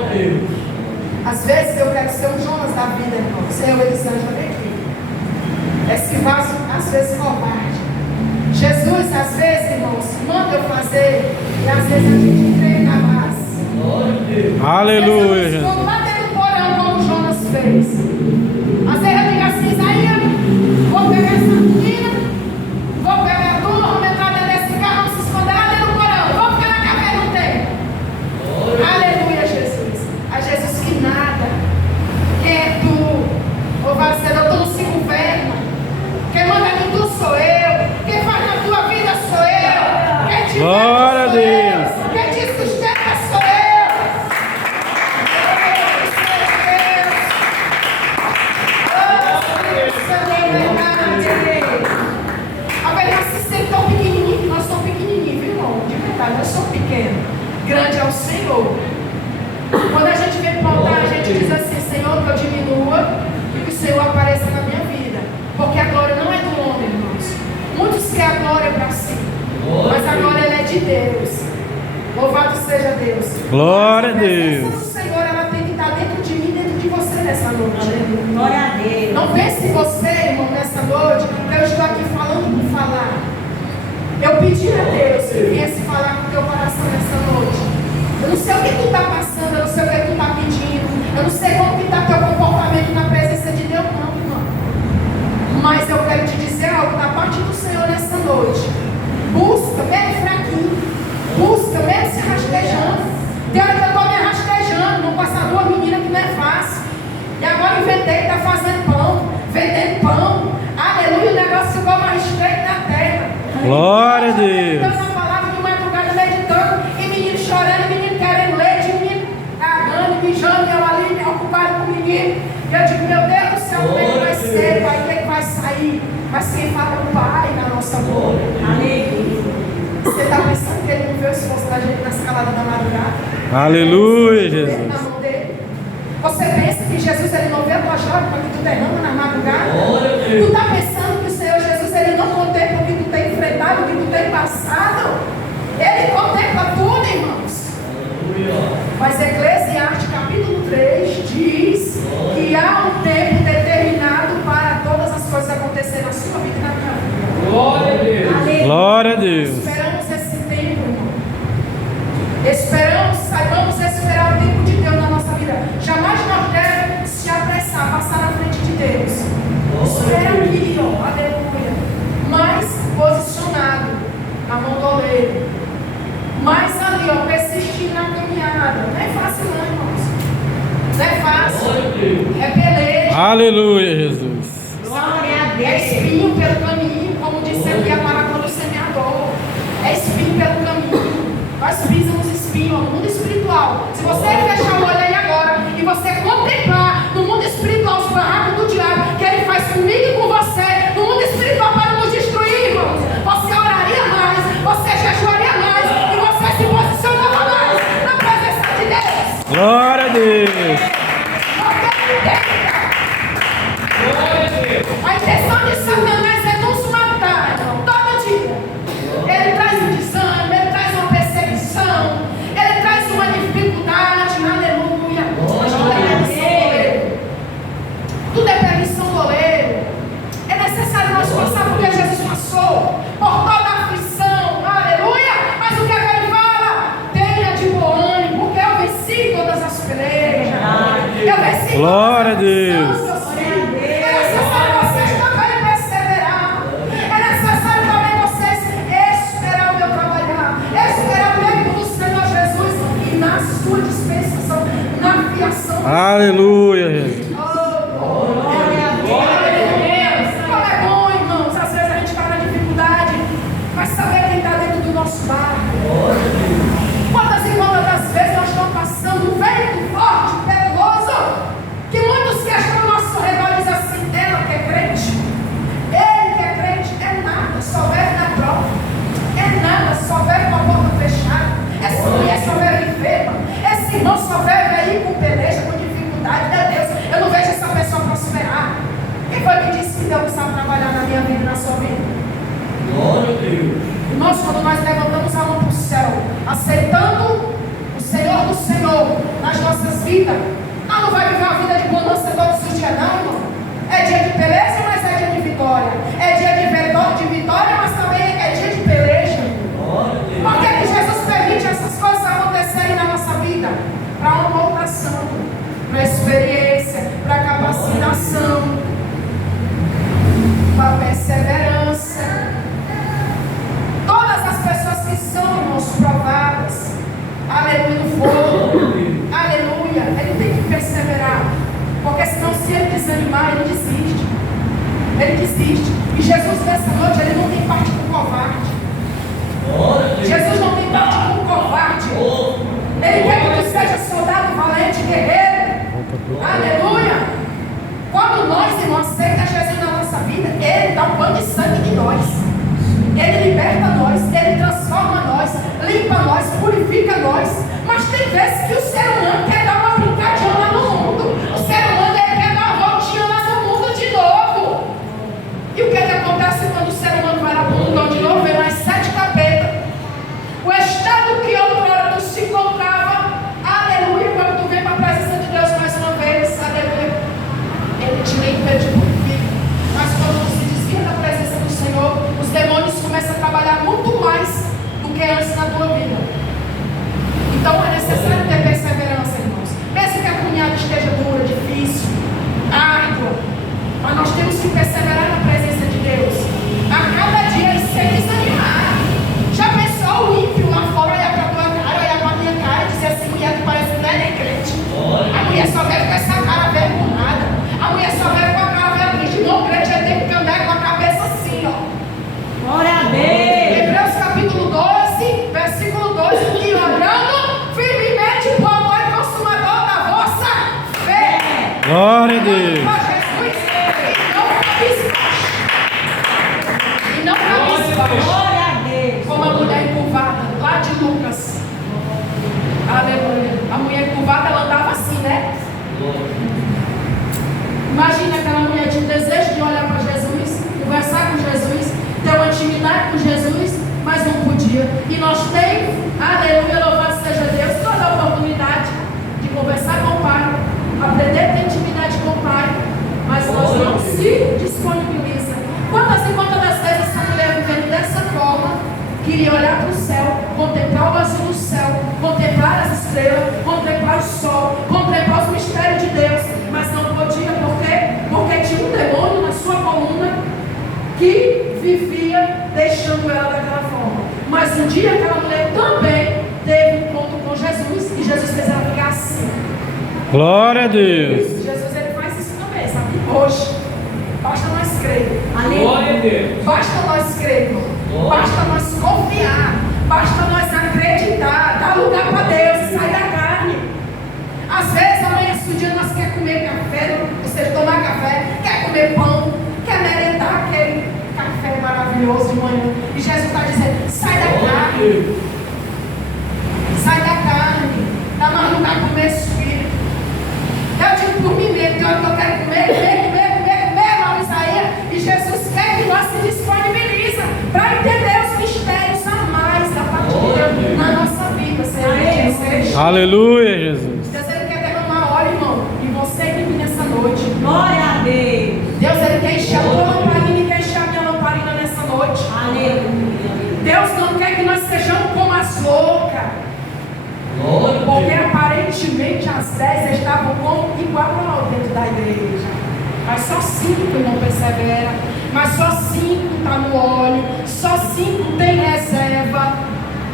Às vezes eu quero ser um Jonas da vida, irmão. Senhor, Elisângela, vem aqui. Esse vaso, às vezes, covarde. Jesus, às vezes, irmãos, manda eu fazer, e às vezes a gente treina mais. Aleluia, Jesus. Vamos lá dentro do porão, como Jonas fez. Às vezes eu digo assim: Isaías, vou pegar essa menina, vou pegar a turma, vamos entrar dentro desse carro, vamos se esconder lá dentro do porão. Vamos ficar na caverna um tempo. Aleluia, Jesus. A Jesus que nada. Quem é tu? Louvado seja Deus, tu não se governa. Quem manda em tu sou eu. Quem faz na tua vida sou eu. Quem te Glória a sou Deus. eu. Quem te sustenta sou eu. Nós somos pequenos, grande é o Senhor. Quando a gente vem pautar, a gente diz assim: Senhor, que eu diminua e que o Senhor apareça na minha vida. Porque a glória não é do homem, irmãos. Muitos querem a glória para si, mas a glória ela é de Deus. Louvado seja Deus. Glória a Mas Deus. a presença do Senhor, ela tem que estar dentro de mim, dentro de você nessa noite. Glória a Deus. Não pense em você, irmão, nessa noite, que eu estou aqui falando por falar. Eu pedi a Deus que viesse falar com o teu coração nessa noite. Eu não sei o que tu está passando, eu não sei o que tu está pedindo, eu não sei como que está teu comportamento na presença de Deus, não, irmão. Mas eu quero te dizer algo da parte do Senhor nessa noite. Busca, mesmo fraquinho. Busca, mesmo se rastejando. Tem hora que eu estou me rastejando, não passar duas meninas que não é fácil. E agora inventei, está fazendo pão, vendendo pão. Aleluia, o negócio ficou mais estreito na terra. Glória a Deus. Meditando a palavra de madrugada, meditando, e menino chorando, menino querendo leite, menino cagando, mijando, eu ali ocupado com o menino. E eu digo: meu Deus do céu, como é que vai ser, pai? O que é que vai sair? Mas quem fala é o Pai na nossa boca. Aleluia. Você está pensando que ele não vê o esforço da gente na escalada da madrugada? Aleluia, Jesus. Na mão dele. Você pensa que Jesus ele não vê a tua chave para que tu derrama na madrugada? Tu está pensando que o Senhor Jesus ele não contempla o que tu tem enfrentado, o que tu tem passado? Ele contempla tudo, irmãos. Mas Eclesiastes capítulo 3 diz que há um tempo determinado para todas as coisas acontecerem na sua vida e na minha vida. Glória a Deus. Glória a Deus. Esperamos esse tempo, irmão. Esperamos, saibamos esperar o tempo de Deus na nossa vida. Jamais nós devemos se apressar, passar na frente de Deus. Espera aqui, ó, aleluia. Mais posicionado na mão do oleiro. Mais ali, ó, persistindo na caminhada. Não é fácil não, irmãos. Não é fácil. É peleja. Aleluia, Jesus. Glória a É Deus. espinho pelo caminho, como disse aqui a parábola do semeador. É espinho pelo caminho. Nós pisamos espinho no mundo espiritual. Se você fechar o olho aí agora e você contemplar no mundo espiritual os barracos do diabo que ele faz comigo e com você, no mundo espiritual para nos destruir, irmãos, você oraria mais, você jejuaria mais e você se posicionava mais na presença de Deus. Glória a Deus. Porque Deus Deus. É necessário vocês também perseverar. É necessário também vocês esperar o meu trabalhar. Esperar o tempo do Senhor Jesus. E na sua dispensação, na fiação. Aleluia, Jesus. Mas saber quem está dentro do nosso barco. Quantas e quantas das vezes nós estamos passando um vento forte, perigoso, que muitos que estão ao nosso redor dizem assim: ela que é crente, ele que é crente, é nada, só vive na droga, é nada, só vive com a porta fechada, essa mulher só vive enferma, esse irmão só vive aí com peleja, com dificuldade. Meu Deus, eu não vejo essa pessoa prosperar. Quem foi que disse que Deus sabe trabalhar na minha vida e na sua vida? Glória a Deus. Nós, quando nós levantamos a mão para o céu, aceitando o Senhor do Senhor nas nossas vidas, nós não vai viver uma vida de bonança todos os dias, não, irmão. É dia de peleja, mas é dia de vitória. É dia de vitória, mas também é dia de peleja. Por que que Jesus permite essas coisas acontecerem na nossa vida? Para uma voltação, para experiência, para capacitação, para perseverança. Todas as pessoas que são, irmãos, provadas, aleluia, no fogo, aleluia, ele tem que perseverar, porque senão, se ele desanimar, ele desiste. Ele desiste. E Jesus, nessa noite, ele não tem parte com covarde. Jesus não tem parte com covarde. Ele quer que tu seja soldado valente, guerreiro. Aleluia. Quando nós, irmãos, aceitamos Jesus na nossa vida, ele dá um banho de sangue de nós. Ele liberta nós, ele transforma nós, limpa nós, purifica nós. Mas tem vezes que o ser humano quer dar uma brincadinha lá no mundo. O ser humano quer dar uma voltinha lá no mundo de novo. E o que acontece quando o ser humano vai lá para o mundo de novo? Vem mais 7 cabeças. O estado que outrora tu se encontrava, aleluia, quando tu vem para a presença de Deus mais uma vez, aleluia, ele te limpa, te purifica. Mas quando tu se desvia da presença do Senhor, os demônios começam a trabalhar muito mais do que antes na tua vida. Então é necessário ter perseverança, irmãos. Mesmo que a caminhada esteja dura, difícil, árdua, mas nós temos que perseverar na presença de Deus. A cada dia e sem desanimar. Já pensou o ímpio lá fora olhar para a tua cara, olhar para a minha cara e dizer assim: mulher, tu parece que não é nem crente. A mulher só veio com essa cara vergonhada. A mulher só veio com a cara vergonhada. Não crente, ele tem que andar com a cabeça assim, ó. Glória a Deus. Hebreus capítulo 12, versículo 2: e olhando firmemente para o amor e consumador da vossa fé. Glória a Deus. E não cabisbaixo. Glória a Deus. Como a mulher encurvada, lá de Lucas. Aleluia. A mulher encurvada, ela andava assim, né? Imagina aquela mulher tinha desejo de olhar para Jesus, conversar com Jesus, ter uma intimidade com Jesus, mas não podia. E nós temos, aleluia, louvado seja Deus, toda a oportunidade de conversar com o Pai, aprender a ter intimidade com o Pai, mas nós não se disponibiliza. Quantas e quantas das vezes essa mulher vivendo dessa forma, queria olhar para o céu, contemplar o azul do céu, contemplar as estrelas, contemplar o sol, contemplar os mistérios de Deus, mas não podia, por quê? Porque tinha um demônio na sua coluna que vivia deixando ela daquela forma. Mas um dia aquela mulher também teve um encontro com Jesus e Jesus fez ela ficar assim. Glória a Deus. Jesus, ele faz isso também, sabe? Hoje, basta nós crer. Glória a Deus. Basta nós crer, irmão. Basta nós confiar. Basta nós acreditar. Dar lugar para Deus e sair da carne. Às vezes, amanhã do dia nós quer comer café, ou seja, tomar café, quer comer pão, quer merendar aquele café maravilhoso de manhã. E Jesus está dizendo: sai da carne. Sai da carne. Dá mais lugar para o meu espírito. Eu digo por mim mesmo, que eu quero comer, Mauro Isaías. E Jesus quer que nós se disponibiliza para entender os mistérios a mais da parte de Deus na nossa vida. Senhor, Aleluia, Jesus. Deus, ele quer derramar óleo, irmão, e você que nessa noite. Glória a Deus. Deus, ele quer encher a tua lamparina e quer encher a minha lamparina nessa noite. Aleluia. Deus não quer que nós sejamos como as loucas. Porque aparentemente aparentemente as 10 estavam como igual dentro da igreja. Mas só 5 não persevera. Mas só 5 está no óleo. Só 5 tem reserva.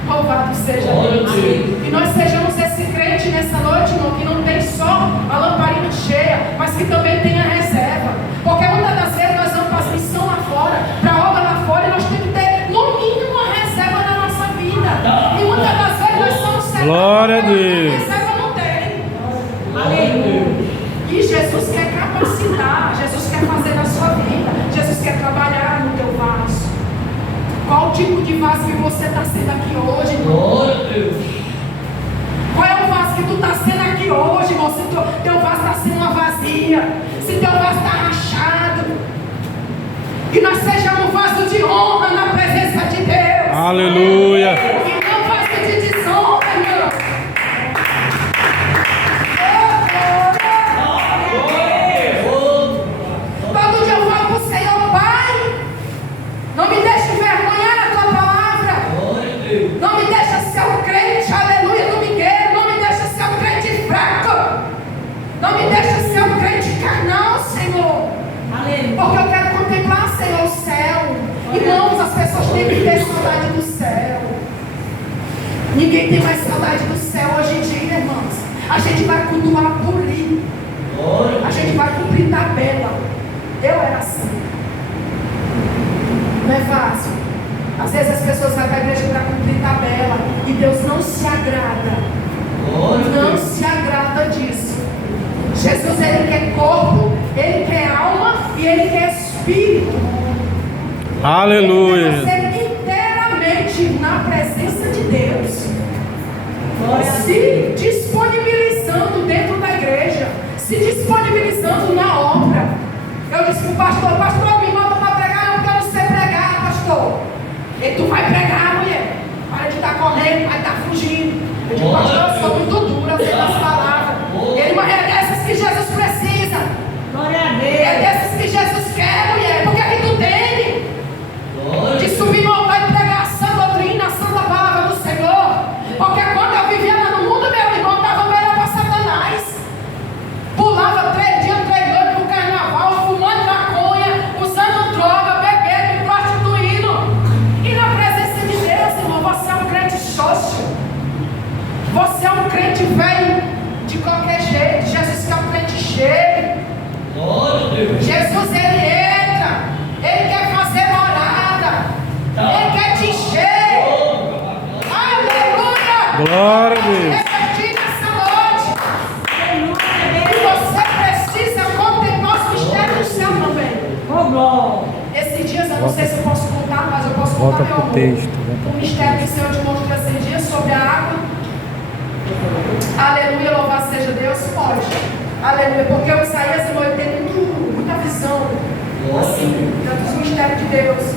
Louvado seja Deus. Que nós sejamos esse crente nessa noite, irmão, que não tem só a lamparina cheia, mas que também tem a reserva. Porque muitas das vezes nós vamos para a missão lá fora, para a obra lá fora, e nós temos que ter no mínimo uma reserva na nossa vida. E muitas das vezes nós somos cercados. Glória a Deus. A reserva não tem. Aleluia. E Jesus quer capacitar, Jesus quer fazer na sua vida, Jesus quer trabalhar no teu vaso. Qual tipo de vaso que você está sendo aqui hoje, irmão? Glória a Deus. Qual é o vaso que tu está sendo aqui hoje, irmão? Se teu vaso está sendo uma vazia, se teu vaso está rachado, que nós sejamos um vaso de honra na presença de Deus. Aleluia. E não vaso de desonra, irmão. Todo dia eu falo para o Senhor, Pai, não me deixe envergonhar a tua palavra. Não me deixa ser um crente, aleluia, domingueiro. Não me deixa ser um crente fraco. Não me deixa ser um crente carnal, Senhor. Aleluia. Porque eu quero contemplar, Senhor, o céu. Irmãos, as pessoas têm que ter saudade do céu. Ninguém tem mais saudade do céu hoje em dia, irmãos. A gente vai cultuar por ali. A gente vai cumprir tabela. Eu era assim. Não é fácil. Às vezes as pessoas vão para a igreja para cumprir tabela. E Deus não se agrada. Não se agrada disso. Jesus, Ele quer corpo, Ele quer alma e Ele quer espírito. Aleluia. Ele quer você inteiramente na presença de Deus. Se disponibilizando dentro da igreja. Se disponibilizando na obra. Eu disse para o pastor, me bota para pregar, não quero ser pregar, pastor. E tu vai pregar, mulher. Para de estar correndo, vai estar fugindo. Eu digo, pastor, eu sou muito dura, eu sei das palavras. Ele, mas é dessas que Jesus precisa. Glória a É Deus. dessas que Jesus quer, mulher. Porque é que tu tem de subir no altar e pregar a sã doutrina, a santa palavra do Senhor. Porque quando eu vivia lá no mundo, meu irmão, estava melhor para Satanás. Pulava 3 dias, 3 noites no carnaval, fumando maconha, usando droga, bebendo, me prostituindo. E na presença de Deus, irmão, você é um crente xoxo. Você é um crente velho de qualquer jeito. Jesus quer um crente cheio. Jesus, Ele entra. Ele quer fazer morada. Ele quer te encher. Aleluia. Glória a Deus. Refletir nessa noite. E você precisa contemplar os mistérios do céu também. Oh, glória. Esses dias, eu não sei se eu posso contar, mas eu posso Volta contar, meu pro amor. texto. O mistério que o Senhor te mostrou esses dias sobre a água. Aleluia, louvado seja Deus. Pode. Aleluia, porque o Isaías, irmão, ele tem muita visão. Assim, dos mistérios de Deus.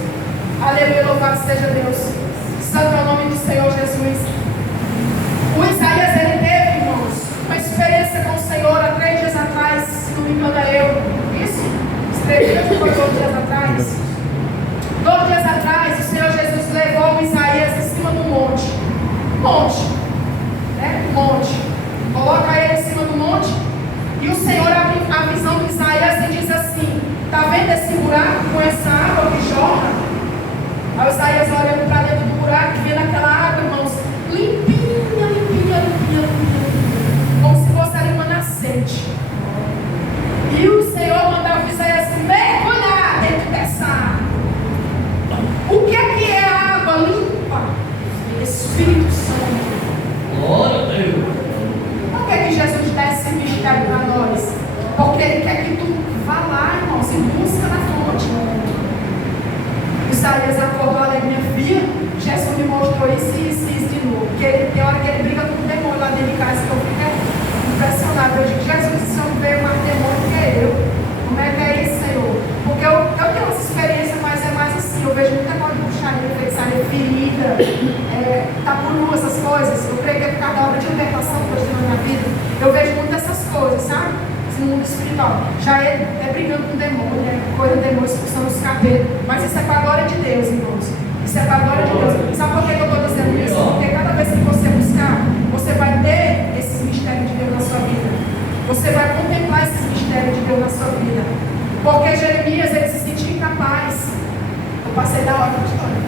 Aleluia, louvado seja Deus. Santo é o nome do Senhor Jesus. O Isaías, ele teve, irmãos, uma experiência com o Senhor há 3 dias atrás, se não me engano é eu. Isso? Os 3 dias foi 2 dias atrás. 2 dias atrás, o Senhor Jesus levou o Isaías em cima do monte. Monte. Né? Monte. Coloca ele em cima do monte. E o Senhor abre a visão de Isaías e diz assim: está vendo esse buraco com essa água que jorra? Aí o Isaías olhando para dentro do buraco, vendo aquela água, irmãos, limpinha, limpinha, limpinha, limpinha, como se fosse ali uma nascente. E o Senhor mandava o Isaías mergulhar dentro dessa água. O que é a água limpa? Espírito Santo. Glória a Deus. Por que Jesus dá esse mistério para nós? Porque Ele quer que tu vá lá, irmãos, e busca na fonte. Isaías acordou ali, minha filha. Jesus me mostrou isso e isso de novo. Porque tem hora que ele briga com o demônio lá dentro de casa, que eu fico impressionado. Eu digo, Jesus, se não veio mais demônio que eu. Como é que é isso, Senhor? Porque eu tenho essa experiência, mas é mais assim. Eu vejo muita coisa de bruxaria, feitiçaria, ferida, tabu, essas coisas. Eu creio que é por causa da obra de libertação que eu tenho na minha vida. Eu vejo muito essas coisas, sabe? No mundo espiritual. Já é brigando com o demônio, coisa do demônio, expulsando os cabelos. Mas isso é para a glória de Deus, irmãos. Isso é para a glória de Deus. Sabe por que eu estou dizendo isso? Porque cada vez que você buscar, você vai ter esse mistério Você vai contemplar esses mistérios de Deus na sua vida. Porque Jeremias, ele se sentia incapaz. Eu passei da hora da história.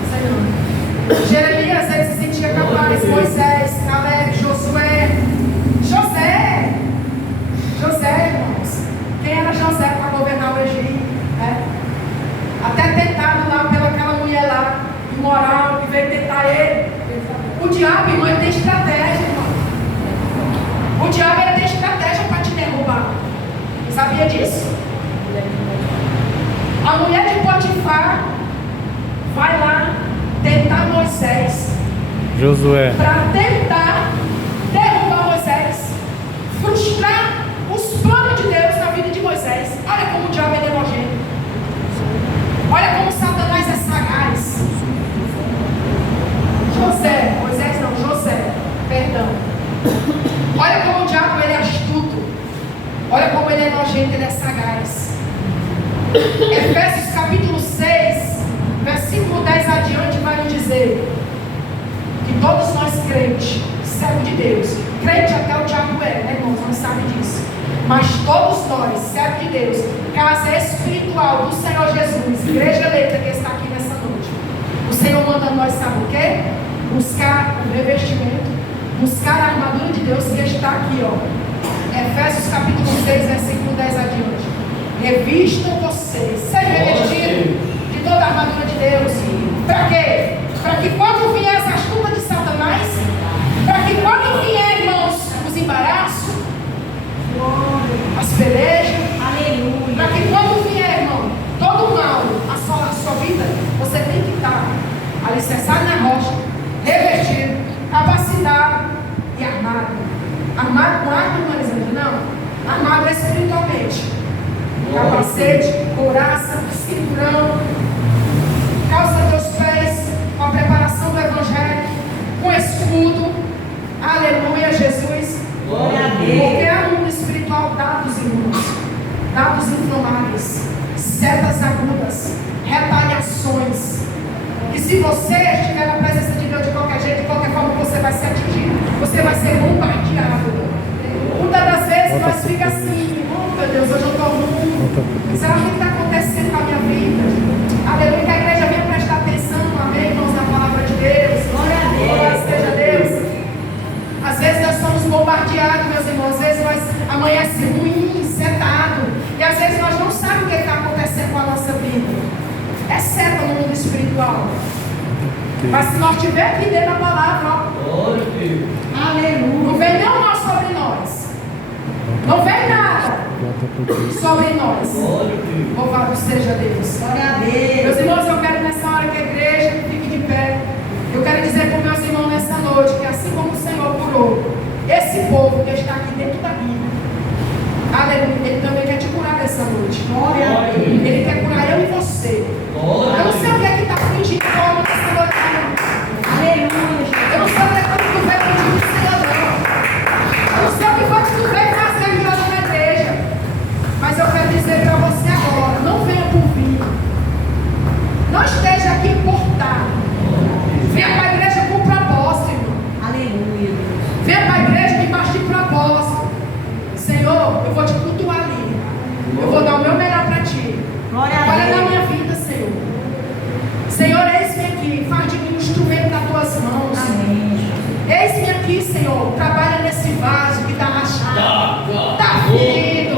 Não sei não. Jeremias, ele se sentia capaz. Moisés, Caleb, Josué. José, irmãos. Quem era José para governar o Egito? Até tentado lá pelaquela mulher lá, imoral, que veio tentar ele. O diabo, irmão, ele tem estratégia, irmão. O diabo, ele tem estratégia para te derrubar. Sabia disso? A mulher de Potifar vai lá tentar Moisés. Josué. Para tentar derrubar Moisés. Frustrar os planos de Deus na vida de Moisés. Olha como o diabo é nojento. Olha como Satanás é sagaz. José, perdão. Olha como o diabo ele é astuto. Olha como ele é nojento, ele é sagaz. Efésios capítulo 6, versículo 10 adiante vai nos dizer que todos nós crentes, servos de Deus, crente até o diabo é, né, irmãos? Não sabe disso. Mas todos nós, servos de Deus, casa espiritual do Senhor Jesus, igreja eleita que está aqui nessa noite, o Senhor manda nós, sabe o quê? Buscar o revestimento, buscar a armadura de Deus que está aqui, ó. Efésios capítulo 6, versículo 10 adiante. Revistam vocês, sejam revestidos de toda a armadura de Deus. Para quê? Para que quando vier as astutas de Satanás, para que quando vier, irmãos, os embaraços, as pelejas, Aleluia. para que quando vier, irmão, todo mal assola a sua vida, você tem que estar alicerçado na rocha, revestido, capacitado e armado. Armado com arma humanizante, não. Armado espiritualmente. Capacete, couraça, cinturão, calça dos pés, com a preparação do Evangelho, com escudo. Aleluia, Jesus. Glória a Deus. Porque há um mundo espiritual dados, irmãos, dados inflamáveis, setas agudas, retaliações. E se você estiver na presença de Deus de qualquer jeito, de qualquer forma você vai ser atingido, você vai ser bombardeado. Muitas das vezes nós ficamos assim, oh meu Deus, hoje eu estou ruim. Será que está acontecendo com a minha vida? Aleluia, que a igreja venha prestar atenção, amém, irmãos, na palavra de Deus. Glória a Deus. Glória seja Deus. Às vezes nós somos bombardeados, meus irmãos, às vezes nós amanhece ruim, setado. E às vezes nós não sabemos o que está acontecendo com a nossa vida. É seta no mundo espiritual. Mas se nós estivermos aqui dentro da palavra, ó, aleluia, não vem nenhum mal sobre nós. Não vem nada sobre nós. Louvado seja Deus. Glória a Deus. Meus irmãos, eu quero nessa hora que a igreja fique de pé. Eu quero dizer para os meus irmãos nessa noite que assim como o Senhor curou esse povo que está aqui dentro da Bíblia, aleluia, Ele também quer te curar nessa noite. Glória a Deus. Ele quer curar eu e você. Eu não sei o que é que está pedindo como nessa noite. Aleluia. Eu não sei o que é que tu veio pedir do Senhor, não. Eu não sei o que foi que tu veio fazer aqui na igreja. Mas eu quero dizer para você agora, não venha por vir. Não esteja aqui importado. Venha para a igreja com propósito, irmão. Aleluia. Venha para a igreja debaixo de propósito. Senhor, eu vou te cultuar ali. Eu vou dar o meu melhor para ti. Glória a Olha Deus. na minha vida, Senhor. Senhor, eis-me aqui. Faz de mim um instrumento das tuas mãos. Amém. Eis-me aqui, Senhor. Trabalha nesse vaso que está rachado. Está ferido.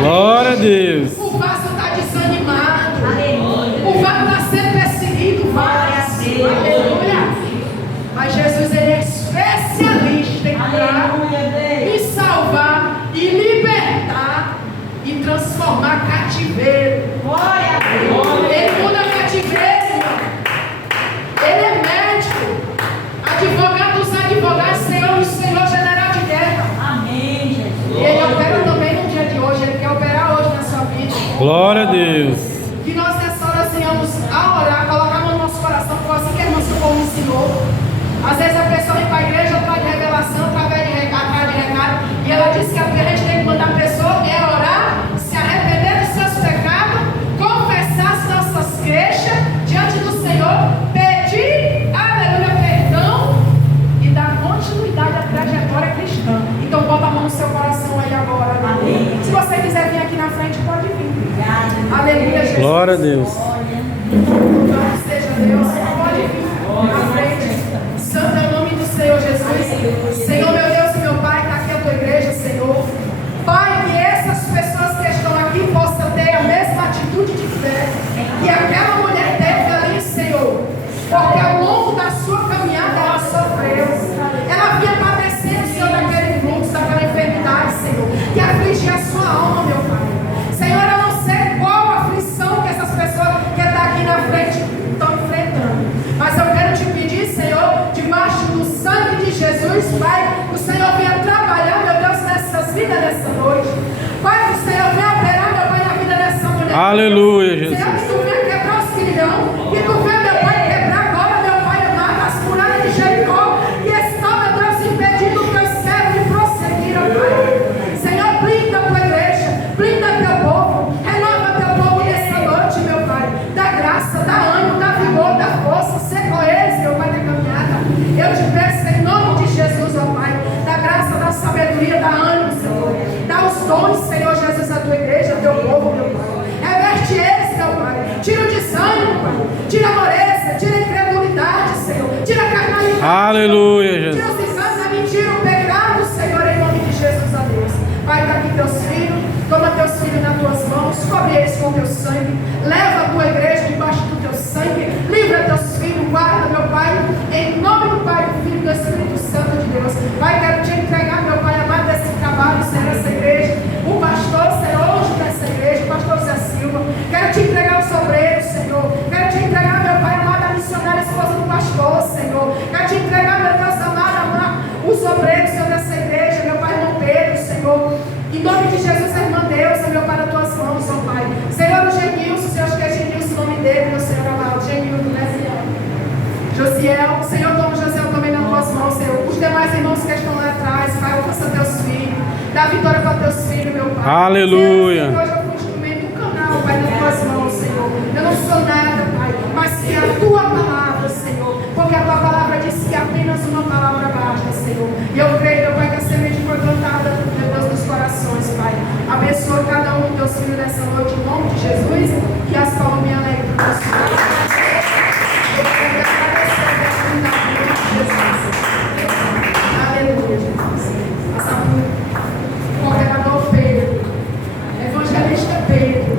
Glória a Deus. O vaso está desanimado. Aleluia. O vaso está sendo perseguido. Glória a Deus. Aleluia. Mas Jesus, Ele é especialista em curar, Aleluia, Deus. em salvar, e libertar e transformar cativeiro. Glória a Deus. Ele muda cativeiro, irmão. Ele é médico, advogado dos advogados, Senhor e Senhor general de guerra. Amém, Jesus. E Ele opera também no dia de hoje. Ele quer operar hoje na sua vida. Glória a Deus. Que nós nessa hora venhamos a orar, colocar a mão no nosso coração, porque assim que a irmã Socorro me ensinou. Às vezes a pessoa vem para a igreja atrás de revelação, atrás de recado, e ela disse que a gente tem que mandar a pessoa é orar, se arrepender dos seus pecados, confessar as nossas queixas diante do Senhor, pedir, aleluia, perdão e dar continuidade à trajetória cristã. Então bota a mão no seu coração. aqui na frente pode vir. Aleluia, Jesus. Glória a Deus. Louvado seja Deus. Pode vir na frente. Santo é o nome do Senhor Jesus. Senhor, meu Deus e meu Pai, está aqui a tua igreja, Senhor. Pai, que essas pessoas que estão aqui possam ter a mesma atitude de fé que aquela mulher teve ali, Senhor. Porque ao longo da sua caminhada ela sofreu. Ela vinha padecendo, Senhor, daquele fluxo, daquela enfermidade, Senhor, que afligia a sua alma, meu Pai. Senhor, eu não sei qual a aflição que essas pessoas que estão aqui na frente estão enfrentando. Mas eu quero te pedir, Senhor, debaixo do sangue de Jesus, Pai, que o Senhor venha trabalhar, meu Deus, nessas vidas nessa noite. Pai, que o Senhor venha operar, meu Pai, na vida dessa mulher. Aleluia, Jesus. Senhor, que tu venha quebrar os grilhão, que tu venha, meu Pai, quebrar agora, meu Pai amado, as muralhas de Jericó, que está, meu Deus, impedindo o teu servo de prosseguir, ó Pai. Senhor, blinda a tua igreja, blinda teu povo, renova teu povo nessa noite, meu Pai. Dá graça, dá ânimo, dá vigor, dá força, ser com eles, meu Pai, na caminhada. Eu te peço em nome de Jesus, ó Pai, dá graça, dá sabedoria, dá ânimo, Senhor. Dá os dons, Senhor Jesus, à tua igreja, ao teu povo, meu Pai. Reverte eles, meu Pai. Tira o desânimo, Pai. Tira a amareza, tira a incredulidade, Senhor. Tira a carnalidade. Aleluia, Tira Jesus. os desanos, a mentira, o pecado, Senhor, em nome de Jesus, a Deus. Pai, está aqui teus filhos. Toma teus filhos nas tuas mãos. Cobre eles com teu sangue. Leva a tua igreja debaixo do teu sangue. Livra teus filhos. Guarda, meu Pai. Em nome do Pai, do Filho e do Espírito Santo de Deus. Pai, quero te entregar, meu Pai amado, desse trabalho, Senhor, essa igreja. O pastor, Senhor, hoje dessa igreja, o pastor Zé Silva. Quero te entregar os obreiros, Senhor. Quero te entregar, meu Pai amado, a missionária esposa do pastor, Senhor. Quero te entregar, meu Deus amado, os obreiros, Senhor, dessa igreja, meu Pai, irmão Pedro, Senhor. Em nome de Jesus, a irmã Deus, meu Pai, nas tuas mãos, ó Pai. Senhor, o Genilson, Senhor, acho que é Genilson o nome dele, meu Senhor amado. Genilson, né, Senhor? Josiel, Senhor, toma Josiel também nas tuas mãos, Senhor. Os demais irmãos que estão lá atrás, Pai, alcança teus filhos. Dá vitória para teus filhos, meu Pai. Aleluia. Senhor, hoje eu fui um instrumento, um canal, Pai, nas tuas mãos, Senhor. Eu não sou nada, Pai, mas que a tua palavra, Senhor. Porque a tua palavra diz que apenas uma palavra basta, Senhor. E eu creio, meu Pai, que a semente foi plantada, meu Deus, nos corações, Pai. Abençoa cada um dos teus filhos nessa noite, em nome de Jesus. Que as palminhas alegrem para os filhos. Eu quero agradecer a Deus por dar em nome de Jesus. Aleluia, Jesus. Passa por governador Pedro, evangelista Pedro.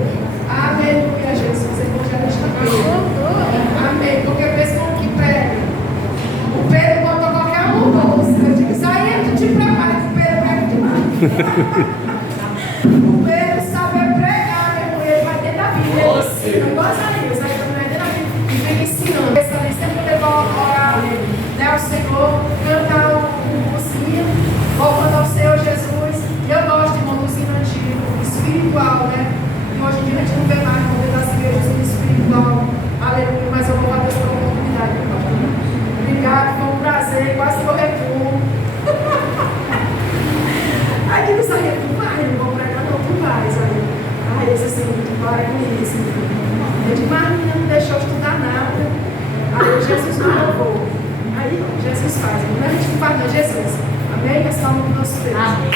Aleluia, Jesus. Evangelista Pedro. Amém. Porque mesmo que prega, o Pedro botou qualquer um no bolso. Eu digo, isso aí tu te prepara que o Pedro prega demais. O Pedro sabe pregar, meu irmão. Ele vai dentro da Bíblia. Ele ensina. Igual a Isaías, aí também vai dentro da Bíblia. E vem ensinando. Esse ali sempre levou a orar, né, ao Senhor, cantar o hino, louvando ao Senhor Jesus. E eu gosto, irmão, do hino antigo, espiritual, né? E hoje em dia a gente não vê mais no meio das igrejas o espiritual. Aleluia, mas eu vou a Deus pela oportunidade, meu pastor. Obrigado, foi um prazer, quase que eu recuo. Aí digo, isso aí, tu vai, não vou pregar, não, tu vais. Aí esse assim, tu para com isso. Eu digo, mas a menina não deixou estudar nada. Aí Jesus não louvou. Aí Jesus faz, não é a gente que faz, não, Jesus. Amém? Essa alma do nosso Deus. Amém.